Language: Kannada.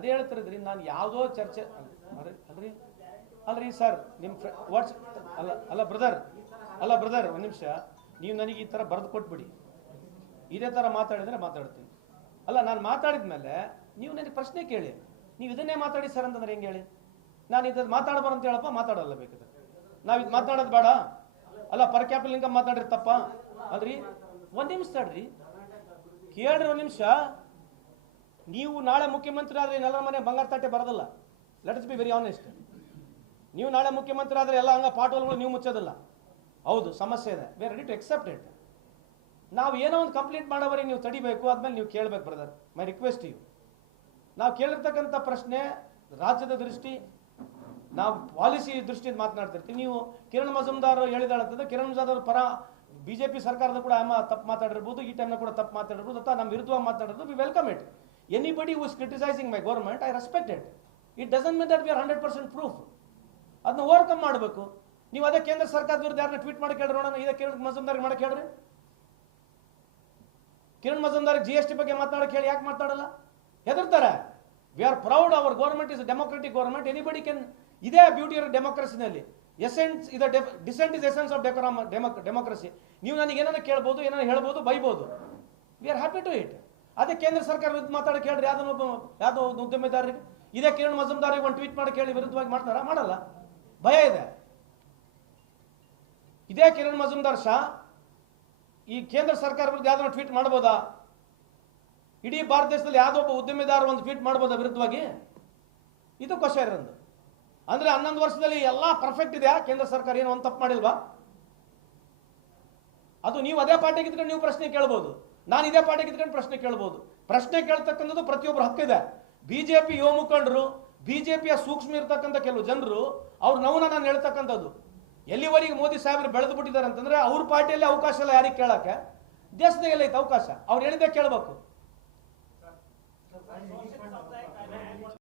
ಅದೇ ಹೇಳ್ತಿರಿದ್ರಿ, ನಾನು ಯಾವುದೋ ಚರ್ಚೆ ಅಲ್ರಿ ಅಲ್ರಿ? ಸರ್ ನಿಮ್ಮ ವಾಟ್ಸ್ ಅಲ್ಲ ಅಲ್ಲ ಬ್ರದರ್ ಅಲ್ಲ ಬ್ರದರ್, ಒಂದು ನಿಮಿಷ. ನೀವು ನನಗೆ ಈ ಥರ ಬರೆದು ಕೊಟ್ಬಿಡಿ. ಇದೇ ಥರ ಮಾತಾಡಿದರೆ ಮಾತಾಡ್ತೀನಿ. ಅಲ್ಲ, ನಾನು ಮಾತಾಡಿದ ಮೇಲೆ ನೀವು ನನಗೆ ಪ್ರಶ್ನೆ ಕೇಳಿ. ನೀವು ಇದನ್ನೇ ಮಾತಾಡಿ ಸರ್ ಅಂತಂದ್ರೆ ಹೆಂಗೆ ಹೇಳಿ? ನಾನು ಇದನ್ನು ಮಾತಾಡಬಾರ ಅಂತ ಹೇಳಪ್ಪ, ಮಾತಾಡಲ್ಲ ಬೇಕಿದ್ರೆ. ನಾವು ಇದು ಮಾತಾಡೋದು ಬೇಡ. ಅಲ್ಲ, ಪರ್ ಕ್ಯಾಪಿಟಲ್ ಇನ್ಕಮ್ ಮಾತಾಡಿರ್ತಪ್ಪ ಅಲ್ರಿ? ಒಂದು ನಿಮಿಷ ತಡ್ರಿ. ಕೇಳ್ರಿ ಒಂದು ನಿಮಿಷ. ನೀವು ನಾಳೆ ಮುಖ್ಯಮಂತ್ರಿ ಆದರೆ ಎಲ್ಲರ ಮನೆ ಬಂಗಾರ ತಟ್ಟೆ ಬರೋದಿಲ್ಲ. ಲೆಟ್ಸ್ ಬಿ ವೆರಿ ಆನೆಸ್ಟ್ ನೀವು ನಾಳೆ ಮುಖ್ಯಮಂತ್ರಿ ಆದರೆ ಎಲ್ಲ ಹಂಗ ಪಾಟೋಲ್ಗಳು ನೀವು ಮುಚ್ಚೋದಿಲ್ಲ. ಹೌದು, ಸಮಸ್ಯೆ ಇದೆ. We ready to accept it ನಾವು ಏನೋ ಒಂದು ಕಂಪ್ಲೇಂಟ್ ಮಾಡೋವರೆಗೆ ನೀವು ತಡಿಬೇಕು, ಆದ್ಮೇಲೆ ನೀವು ಕೇಳಬೇಕು ಬ್ರದರ್ ಮೈ ರಿಕ್ವೆಸ್ಟ್ ಯು ನಾವು ಕೇಳಿರ್ತಕ್ಕಂಥ ಪ್ರಶ್ನೆ ರಾಜ್ಯದ ದೃಷ್ಟಿ, ನಾವು ಪಾಲಿಸಿ ದೃಷ್ಟಿಯಿಂದ ಮಾತನಾಡ್ತಿರ್ತೀವಿ. ನೀವು ಕಿರಣ್ ಮಜುಮ್ದಾರ್ ಹೇಳಿದಾಳೆ ಕಿರಣ್ ಮಜುಮ್ದಾರ್ ಪರ ಬಿಜೆಪಿ ಸರ್ಕಾರದ ಕೂಡ ಅಮ್ಮ ತಪ್ಪು ಮಾತಾಡಿರ್ಬೋದು, ಈ ಟೈಮ್ನ ಕೂಡ ತಪ್ಪು ಮಾತಾಡಿರ್ಬೋದು, ಅಥವಾ ನಮ್ಮ ವಿರುದ್ಧವಾಗಿ ಮಾತಾಡಿರ್ಬೋದು we welcome it anybody who's criticising my government I respect it doesn't mean that we are hundred percent proof ಅದನ್ನ ಓವರ್ಕಮ್ ಮಾಡಬೇಕು. ನೀವು ಅದೇ ಕೇಂದ್ರ ಸರ್ಕಾರದ ವಿರುದ್ಧ ಯಾರನ್ನ ಟ್ವೀಟ್ ಮಾಡಿ ಕೇಳಿ ನೋಡೋಣ. ಇದೇ ಕಿರಣ್ ಮಜುಮ್ದಾರ್ಗೆ ಮಾಡಕ್ಕೆ ಹೇಳ್ರಿ. Kiran Majumdar G S T ಬಗ್ಗೆ ಮಾತನಾಡಕ್ಕೆ ಹೇಳಿ ಯಾಕೆ ಮಾತಾಡಲ್ಲ ಹೆದರ್ತಾರೆ. We are proud our government is democratic government anybody can ಇದೇ ಬ್ಯೂಟಿ ಇರೋ ಡೆಮೋಕ್ರಸಿನಲ್ಲಿ ಎಸೆನ್ಸ್ ಇದು dissent is essence of decorum democracy ನೀವು ನನಗೆ ಏನಾರ ಕೇಳ್ಬೋದು ಏನಾರ ಹೇಳ್ಬೋದು, ಬೈಬೋದು. We are happy to it ಅದೇ ಕೇಂದ್ರ ಸರ್ಕಾರ ವಿರುದ್ಧ ಮಾತಾಡಕ್ಕೆ ಹೇಳ್ರಿ, ಯಾವ್ದನ್ನ ಯಾವ್ದೋ ಒಂದು ಉದ್ಯಮೆದಾರರಿಗೆ. ಇದೇ ಕಿರಣ್ ಮಜುಮ್ದಾರಿಗೆ ಒಂದು ಟ್ವೀಟ್ ಮಾಡಿ ಕೇಳಿ ವಿರುದ್ಧವಾಗಿ ಮಾಡ್ತಾರಾ? ಮಾಡಲ್ಲ. ಭಯ ಇದೆ. ಇದೇ ಕಿರಣ್ ಮಜುಮ್ದಾರ್ ಶಾ, ಈ ಕೇಂದ್ರ ಸರ್ಕಾರ ವಿರುದ್ಧ ಯಾವ್ದಾರ ಟ್ವೀಟ್ ಮಾಡ್ಬೋದಾ? ಇಡೀ ಭಾರತ ದೇಶದಲ್ಲಿ ಯಾವುದೋ ಒಬ್ಬ ಉದ್ಯಮಿದಾರ ಒಂದು ಟ್ವೀಟ್ ಮಾಡ್ಬೋದಾ ವಿರುದ್ಧವಾಗಿ? ಇದು ಕ್ವಶನ್ ಇರೋದು. ಅಂದ್ರೆ ಹನ್ನೊಂದು ವರ್ಷದಲ್ಲಿ ಎಲ್ಲ ಪರ್ಫೆಕ್ಟ್ ಇದೆಯಾ? ಕೇಂದ್ರ ಸರ್ಕಾರ ಏನು ಒಂದು ತಪ್ಪು ಮಾಡಿಲ್ವಾ? ಅದು ನೀವು ಅದೇ ಪಾರ್ಟಿಗೆ ಇದ್ಕೊಂಡು ನೀವು ಪ್ರಶ್ನೆ ಕೇಳ್ಬೋದು. ನಾನು ಇದೇ ಪಾರ್ಟಿಗೆ ಇದ್ಕೊಂಡು ಪ್ರಶ್ನೆ ಕೇಳ್ಬೋದು ಪ್ರಶ್ನೆ ಕೇಳ್ತಕ್ಕಂಥದ್ದು ಪ್ರತಿಯೊಬ್ಬರ ಹಕ್ಕಿದೆ ಬಿಜೆಪಿ ಯುವ ಮುಖಂಡರು ಬಿಜೆಪಿಯ ಸೂಕ್ಷ್ಮ ಇರ್ತಕ್ಕಂಥ ಕೆಲವು ಜನರು ಅವ್ರ ನೋವನ್ನ ನಾನು ಹೇಳ್ತಕ್ಕಂಥದ್ದು ಎಲ್ಲಿವರೆಗೆ ಮೋದಿ ಸಾಹೇಬರು ಬೆಳೆದು ಬಿಟ್ಟಿದ್ದಾರೆ ಅಂತಂದ್ರೆ ಅವ್ರ ಪಾರ್ಟಿಯಲ್ಲಿ ಅವಕಾಶ ಇಲ್ಲ ಯಾರಿಗೆ ಕೇಳಕ್ಕೆ ದೇಶದಾಗೆಲ್ಲ ಐತೆ ಅವಕಾಶ ಅವ್ರು ಹೇಳಿದ್ದೆ ಕೇಳಬೇಕು